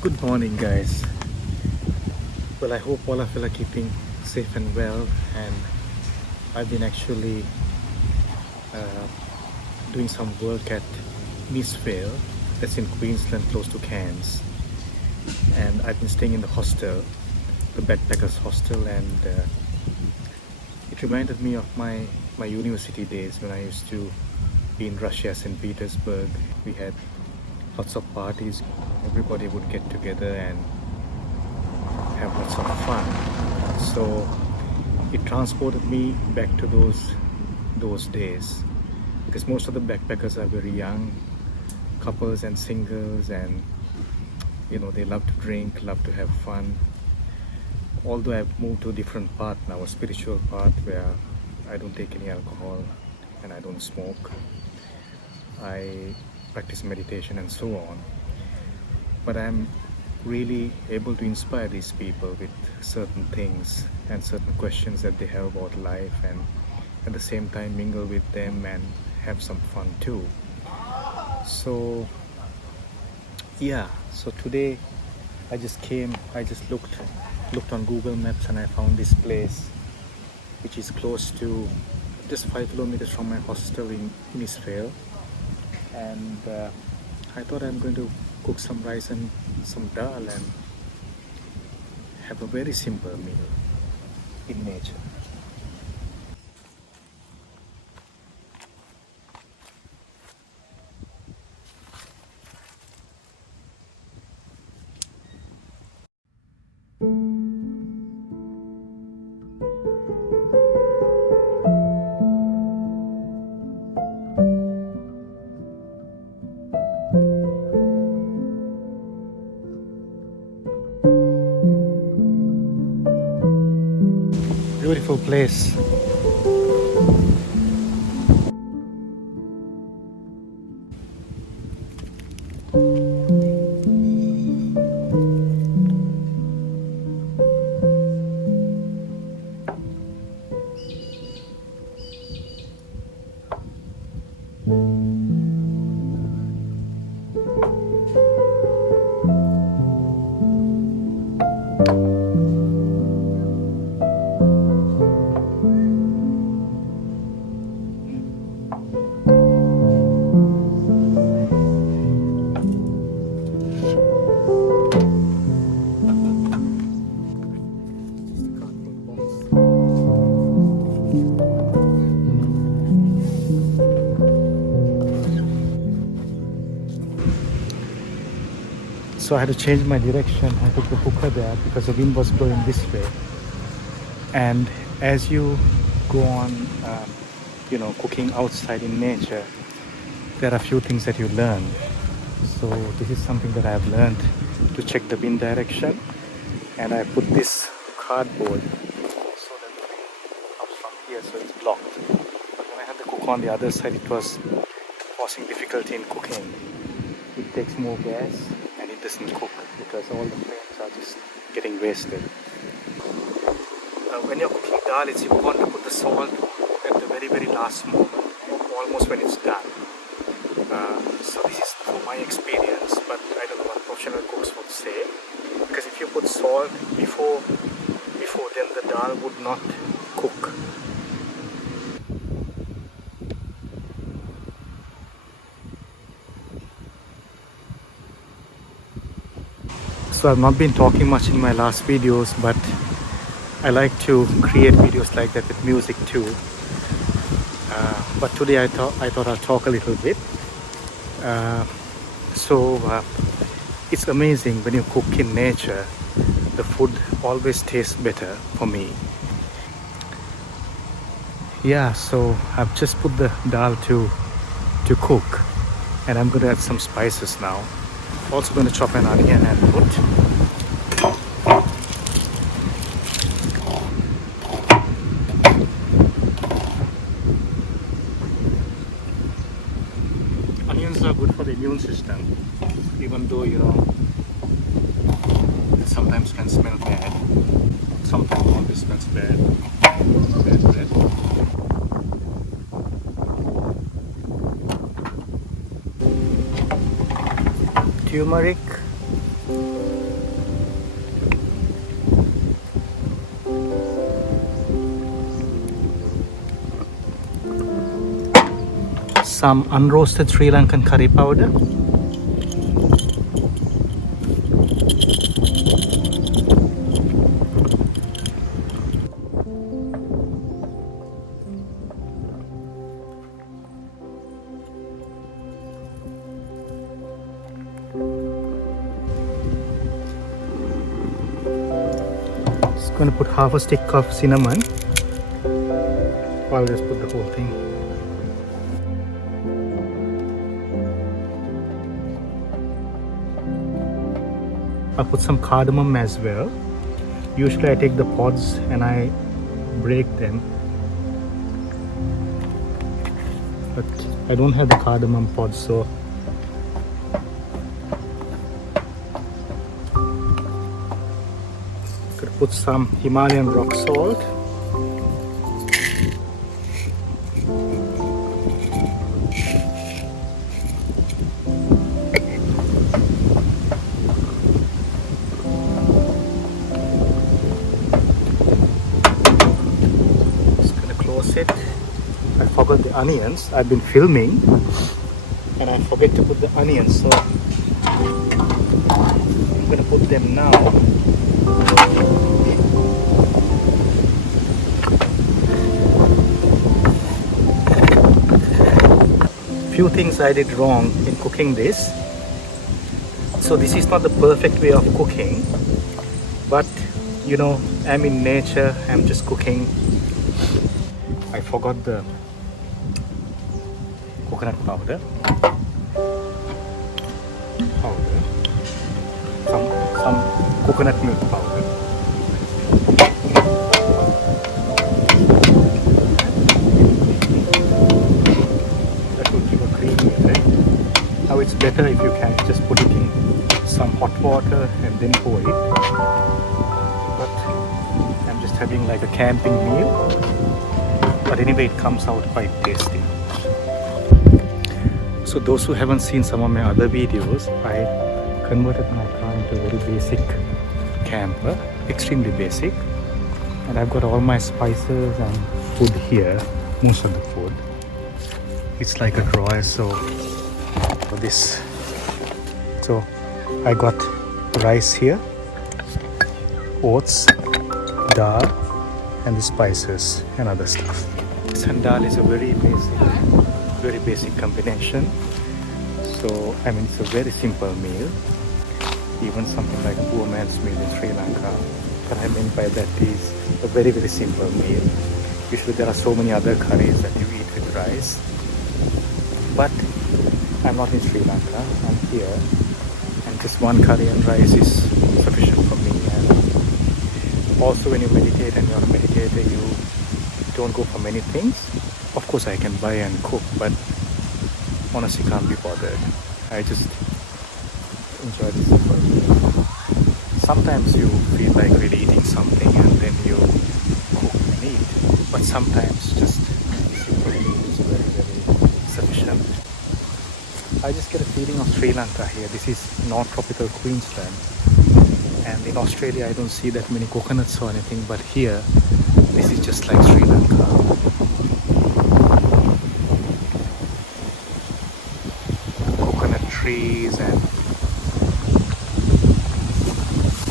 Good morning, guys. Well, I hope all of you are keeping safe and well. And I've been actually uh, doing some work at Innisfale, that's in Queensland, close to Cairns. And I've been staying in the hostel, the backpackers hostel, and it reminded me of my university days when I used to be in Russia, St. Petersburg. We had lots of parties. Everybody would get together and have lots of fun. So it transported me back to those days, because most of the backpackers are very young couples and singles, and they love to drink, love to have fun. Although I've moved to a different path now, a spiritual path where I don't take any alcohol and I don't smoke. I practice meditation and so on. But I'm really able to inspire these people with certain things and certain questions that they have about life, and at the same time mingle with them and have some fun too. So so today I just looked on Google Maps, and I found this place which is close to just 5 kilometers from my hostel in Innisfale. And I thought I'm going to cook some rice and some dal and have a very simple meal in nature. Beautiful place. So I had to change my direction. I took the cooker there because the wind was blowing this way. And as you go on, cooking outside in nature, there are a few things that you learn. So this is something that I've learned, to check the wind direction. And I put this cardboard so that the wind comes from here, so it's blocked. But when I had the cook on the other side, it was causing difficulty in cooking. It takes more gas and it doesn't cook because all the flames are just getting wasted. When you're cooking dal, it's important to put the salt at the very, very last moment, almost when it's done. So this is from my experience, but I don't know what professional cooks would say. Because if you put salt before, then the dal would not cook. So I've not been talking much in my last videos, but I like to create videos like that with music too. But today I thought I'll talk a little bit. It's amazing when you cook in nature, the food always tastes better for me. So I've just put the dal to cook, and I'm going to add some spices now. Also going to chop an onion and put onions are good for the immune system, even though it sometimes can smell bad. Sometimes always smells bad. Bad bread. Turmeric, some unroasted Sri Lankan curry powder. Just going to put half a stick of cinnamon. I'll just put the whole thing. I'll put some cardamom as well. Usually I take the pods and I break them, but I don't have the cardamom pods, so could put some Himalayan rock salt. It. I forgot the onions. I've been filming and I forget to put the onions, so I'm gonna put them now. Few things I did wrong in cooking this. So this is not the perfect way of cooking, but you know, I'm in nature, I'm just cooking. I forgot the coconut powder. Some coconut milk powder. That will give a creamy effect. Now it's better if you can just put it in some hot water and then pour it. But I'm just having like a camping meal. But anyway, it comes out quite tasty. So those who haven't seen some of my other videos, I converted my car into a very basic camper, extremely basic. And I've got all my spices and food here, most of the food. It's like a drawer, so for this. So I got rice here, oats, dal, and the spices and other stuff. Sandal is a very basic combination. So I mean, it's a very simple meal, even something like a poor man's meal in Sri Lanka. What I mean by that is a very simple meal. Usually there are so many other curries that you eat with rice, but I'm not in Sri Lanka, I'm here, and just one curry and rice is sufficient for me. And also when you meditate and you're a meditator, you don't go for many things. Of course I can buy and cook, but honestly can't be bothered. I just enjoy this simple meal. Sometimes you feel like really eating something and then you cook and eat, but sometimes just simple meal is very sufficient. I just get a feeling of Sri Lanka here. This is North Tropical Queensland. And in Australia, I don't see that many coconuts or anything, but here, this is just like Sri Lanka. Coconut trees and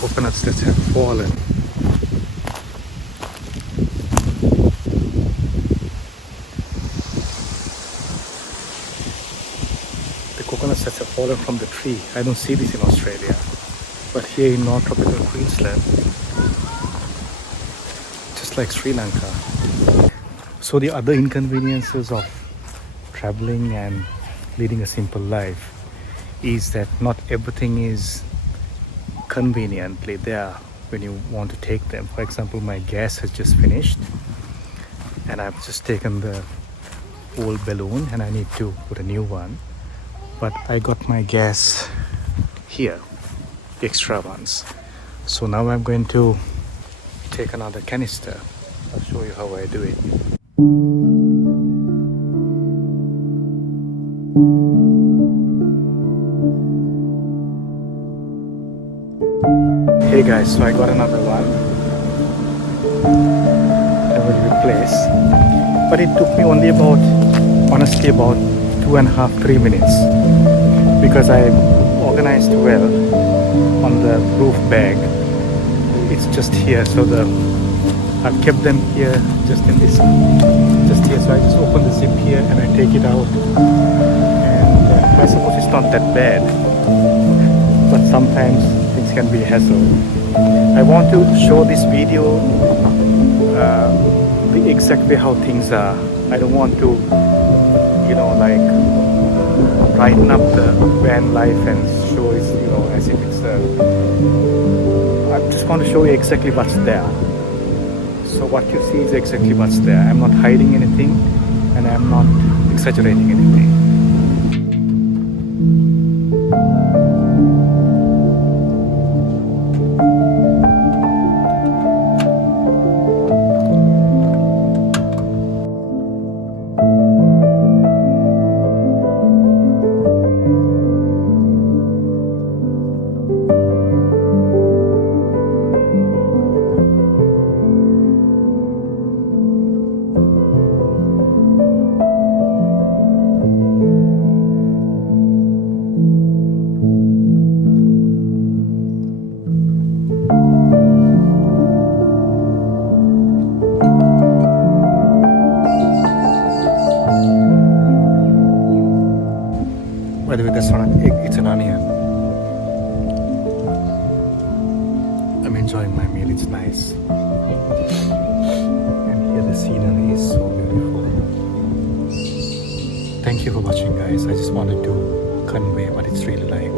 coconuts that have fallen. The coconuts that have fallen from the tree. I don't see this in Australia. But here in North Tropical Queensland, just like Sri Lanka. So the other inconveniences of traveling and leading a simple life is that not everything is conveniently there when you want to take them. For example, my gas has just finished and I've just taken the old balloon and I need to put a new one. But I got my gas here, the extra ones. So now I'm going to take another canister. I'll show you how I do it. Hey guys, so I got another one. I will replace. But it took me only about 2 2.5, 3 minutes, because I organized well on the roof bag. It's just here, so I've kept them here just here. So I just open the zip here and I take it out, and I suppose it's not that bad, but sometimes things can be a hassle. I want to show this video the exact way how things are. I don't want to, like brighten up the van life and show it, as if it's I just want to show you exactly what's there. So what you see is exactly what's there. I'm not hiding anything, and I'm not exaggerating anything. By the way, that's not an egg, it's an onion. I'm enjoying my meal, it's nice. And here the scenery is so beautiful. Thank you for watching, guys. I just wanted to convey what it's really like.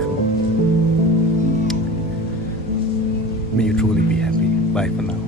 May you truly be happy. Bye for now.